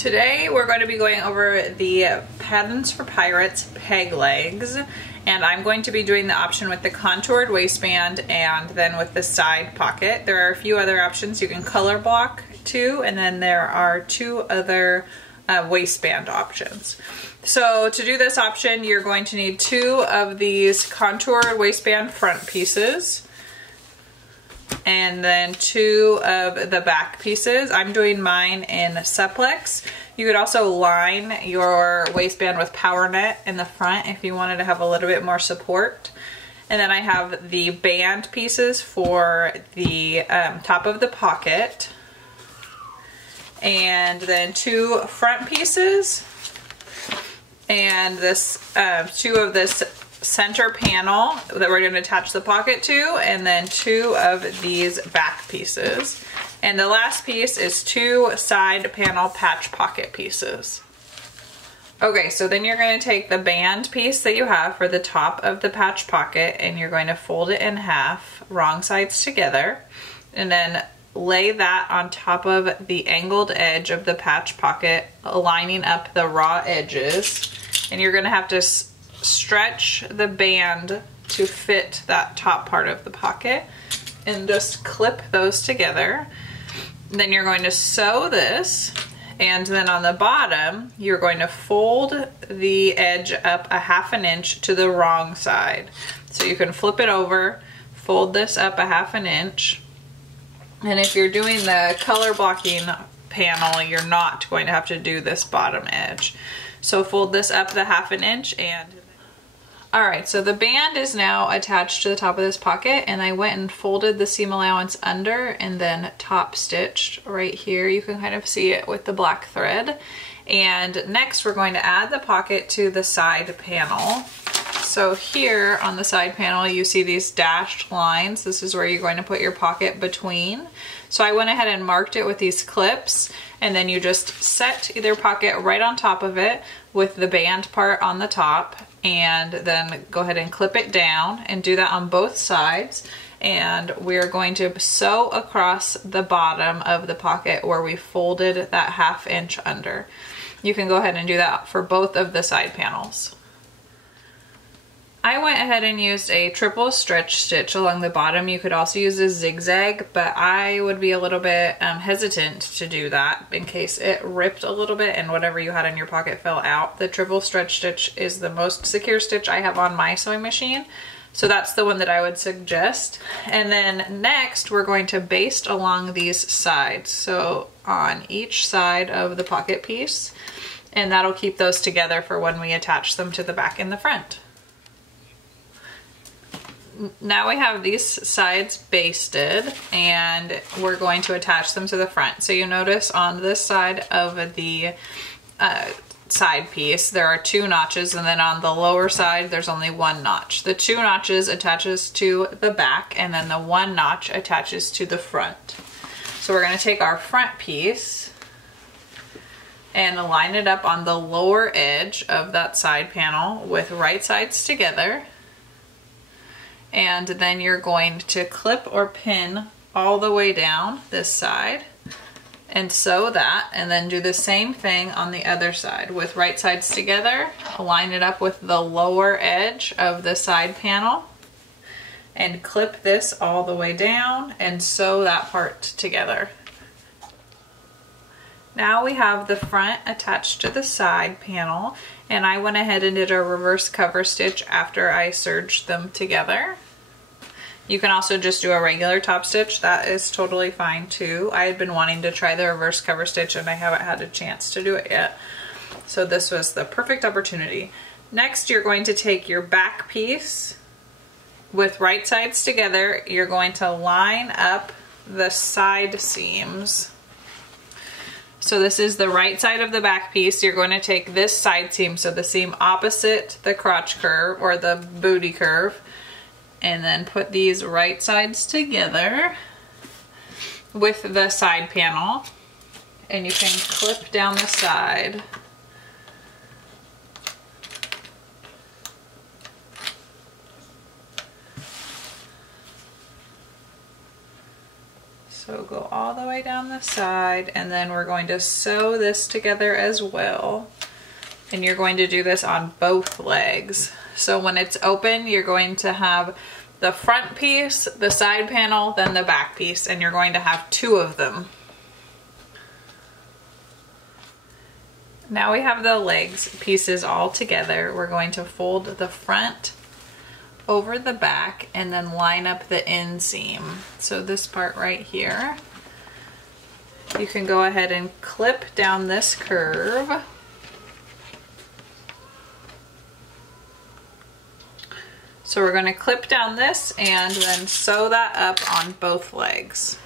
Today we're going to be going over the Patterns for Pirates peg legs, and I'm going to be doing the option with the contoured waistband and then with the side pocket. There are a few other options. You can color block too, and then there are two other waistband options. So to do this option, you're going to need two of these contoured waistband front pieces and then two of the back pieces. I'm doing mine in Suplex. You could also line your waistband with Power Knit in the front if you wanted to have a little bit more support. And then I have the band pieces for the top of the pocket. And then two front pieces. And this two of this center panel that we're going to attach the pocket to, and then two of these back pieces. And the last piece is two side panel patch pocket pieces. Okay, so then you're going to take the band piece that you have for the top of the patch pocket and you're going to fold it in half, wrong sides together, and then lay that on top of the angled edge of the patch pocket, lining up the raw edges. And you're going to have to stretch the band to fit that top part of the pocket and just clip those together. Then you're going to sew this, and then on the bottom you're going to fold the edge up a ½ inch to the wrong side. So you can flip it over, fold this up a ½ inch, and if you're doing the color blocking panel, you're not going to have to do this bottom edge. So fold this up the ½ inch. And alright, so the band is now attached to the top of this pocket, and I went and folded the seam allowance under and then top stitched right here. You can kind of see it with the black thread. And next we're going to add the pocket to the side panel. So here on the side panel you see these dashed lines. This is where you're going to put your pocket between. So I went ahead and marked it with these clips, and then you just set either pocket right on top of it with the band part on the top, and then go ahead and clip it down and do that on both sides. And we're going to sew across the bottom of the pocket where we folded that ½ inch under. You can go ahead and do that for both of the side panels. I went ahead and used a triple stretch stitch along the bottom. You could also use a zigzag, but I would be a little bit hesitant to do that in case it ripped a little bit and whatever you had in your pocket fell out. The triple stretch stitch is the most secure stitch I have on my sewing machine, so that's the one that I would suggest. And then next we're going to baste along these sides, so on each side of the pocket piece, and that'll keep those together for when we attach them to the back and the front. Now we have these sides basted, and we're going to attach them to the front. So you notice on this side of the side piece there are two notches, and then on the lower side there's only one notch. The two notches attaches to the back, and then the one notch attaches to the front. So we're going to take our front piece and line it up on the lower edge of that side panel with right sides together. And then you're going to clip or pin all the way down this side and sew that, and then do the same thing on the other side with right sides together. Line it up with the lower edge of the side panel and clip this all the way down and sew that part together. Now we have the front attached to the side panel, and I went ahead and did a reverse cover stitch after I serged them together. You can also just do a regular top stitch. That is totally fine too. I had been wanting to try the reverse cover stitch and I haven't had a chance to do it yet. So this was the perfect opportunity. Next, you're going to take your back piece with right sides together. You're going to line up the side seams. So this is the right side of the back piece. You're going to take this side seam, so the seam opposite the crotch curve or the booty curve, and then put these right sides together with the side panel, and you can clip down the side. So go all the way down the side, and then we're going to sew this together as well. And you're going to do this on both legs. So when it's open, you're going to have the front piece, the side panel, then the back piece, and you're going to have 2 of them. Now we have the legs pieces all together. We're going to fold the front over the back and then line up the inseam. So this part right here, you can go ahead and clip down this curve. So we're going to clip down this and then sew that up on both legs.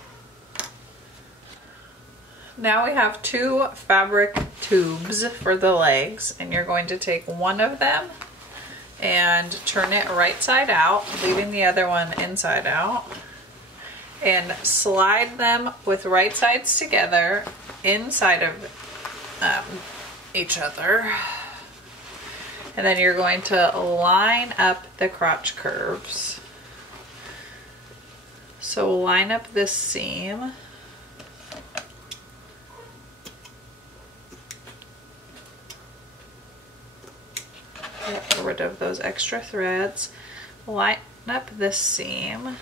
Now we have 2 fabric tubes for the legs, and you're going to take one of them and turn it right side out, leaving the other one inside out, and slide them with right sides together inside of each other. And then you're going to line up the crotch curves. So line up this seam. Get rid of those extra threads. Line up this seam.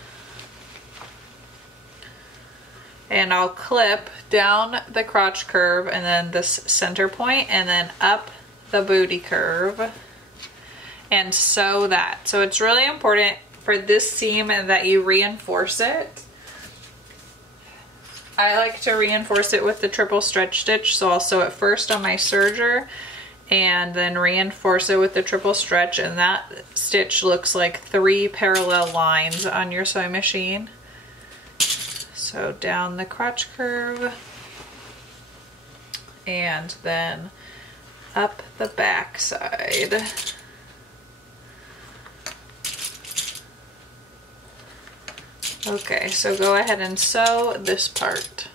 And I'll clip down the crotch curve and then this center point and then up the booty curve and sew that. So it's really important for this seam that you reinforce it. I like to reinforce it with the triple stretch stitch, so I'll sew it first on my serger and then reinforce it with the triple stretch, and that stitch looks like 3 parallel lines on your sewing machine. So down the crotch curve and then up the back side. Okay, so go ahead and sew this part.